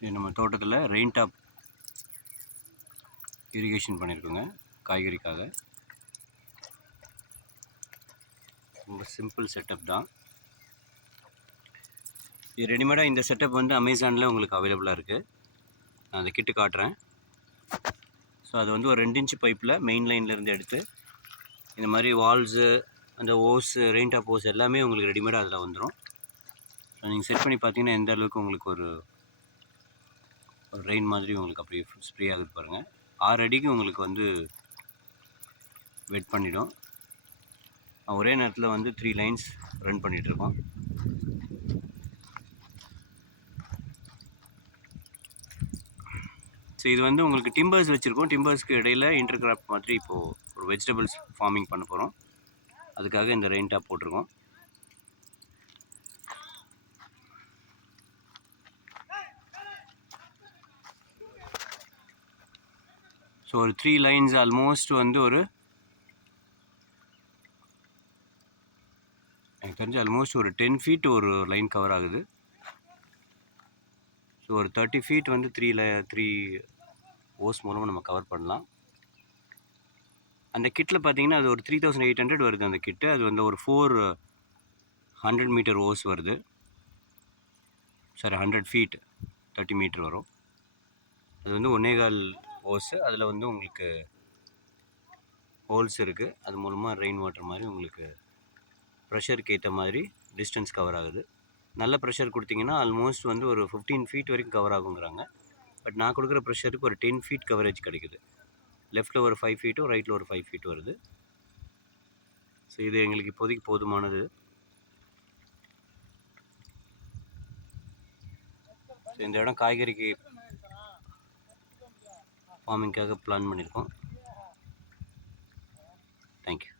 இது நம்ம தோட்டத்தில் ரெயின் டாப் இரிகேஷன் பண்ணியிருக்கோங்க காய்கறிக்காக. ரொம்ப சிம்பிள் செட்டப் தான். இது ரெடிமேடாக இந்த செட்டப் வந்து அமேசானில் உங்களுக்கு அவைலபிளாக இருக்குது நான் அதை கிட்டு காட்டுறேன். ஸோ அது வந்து ஒரு ரெண்டு இன்ச்சு பைப்பில் மெயின் லைன்லேருந்து எடுத்து இந்த மாதிரி வால்ஸு அந்த ஓஸ் ரெயின் டாப் ஓஸ் எல்லாமே உங்களுக்கு ரெடிமேடாக அதில் வந்துடும் ஸோ நீங்கள் செட் பண்ணி பார்த்தீங்கன்னா எந்த அளவுக்கு உங்களுக்கு ஒரு ஒரு ரெயின் மாதிரி உங்களுக்கு அப்படியே ஸ்ப்ரே ஆகுது பாருங்கள் ஆறு அடிக்கு உங்களுக்கு வந்து வெட் பண்ணிடும். ஒரே நேரத்தில் வந்து த்ரீ லைன்ஸ் ரன் பண்ணிகிட்ருக்கோம் ஸோ இது வந்து உங்களுக்கு டிம்பர்ஸ் வச்சுருக்கோம். டிம்பர்ஸ்க்கு இடையில் இன்டர்கிராஃப்ட் மாதிரி இப்போது ஒரு வெஜிடபிள்ஸ் ஃபார்மிங் பண்ண போகிறோம் அதுக்காக இந்த ரெயின் டாப் போட்டிருக்கோம். ஸோ ஒரு த்ரீ லைன்ஸ் ஆல்மோஸ்ட் வந்து ஒரு எனக்கு தெரிஞ்சு ஆல்மோஸ்ட் ஒரு டென் ஃபீட் ஒரு லைன் கவர் ஆகுது. ஸோ ஒரு தேர்ட்டி ஃபீட் வந்து த்ரீ ல த்ரீ ஓஸ் மூலமாக நம்ம கவர் பண்ணலாம். அந்த கிட்டில் பார்த்தீங்கன்னா அது ஒரு த்ரீ தௌசண்ட் எயிட் ஹண்ட்ரட் வருது அந்த கிட்டு அது வந்து ஒரு ஃபோர் ஹண்ட்ரட் மீட்டர் ஓஸ் வருது. Sorry hundred feet thirty metre வரும். அது வந்து ஒன்னேகால் ஓஸு அதில் வந்து உங்களுக்கு ஹோல்ஸ் இருக்குது அது மூலமாக ரெயின் வாட்டர் மாதிரி உங்களுக்கு ப்ரெஷருக்கு ஏற்ற மாதிரி டிஸ்டன்ஸ் கவர் ஆகுது. நல்ல ப்ரெஷர் கொடுத்தீங்கன்னா ஆல்மோஸ்ட் வந்து ஒரு ஃபிஃப்டீன் ஃபீட் வரைக்கும் கவர் ஆகுங்கிறாங்க. பட் நான் கொடுக்குற ப்ரெஷருக்கு ஒரு டென் ஃபீட் கவரேஜ் கிடைக்குது. லெஃப்ட்டில் ஒரு ஃபைவ் ஃபீட்டும் ரைட்டில் ஒரு ஃபைவ் ஃபீட் வருது. ஸோ இது எங்களுக்கு இப்போதைக்கு போதுமானது. இந்த இடம் காய்கறிக்கு ஃபார்மிங்க்காக பிளான் பண்ணியிருக்கோம். தேங்க்யூ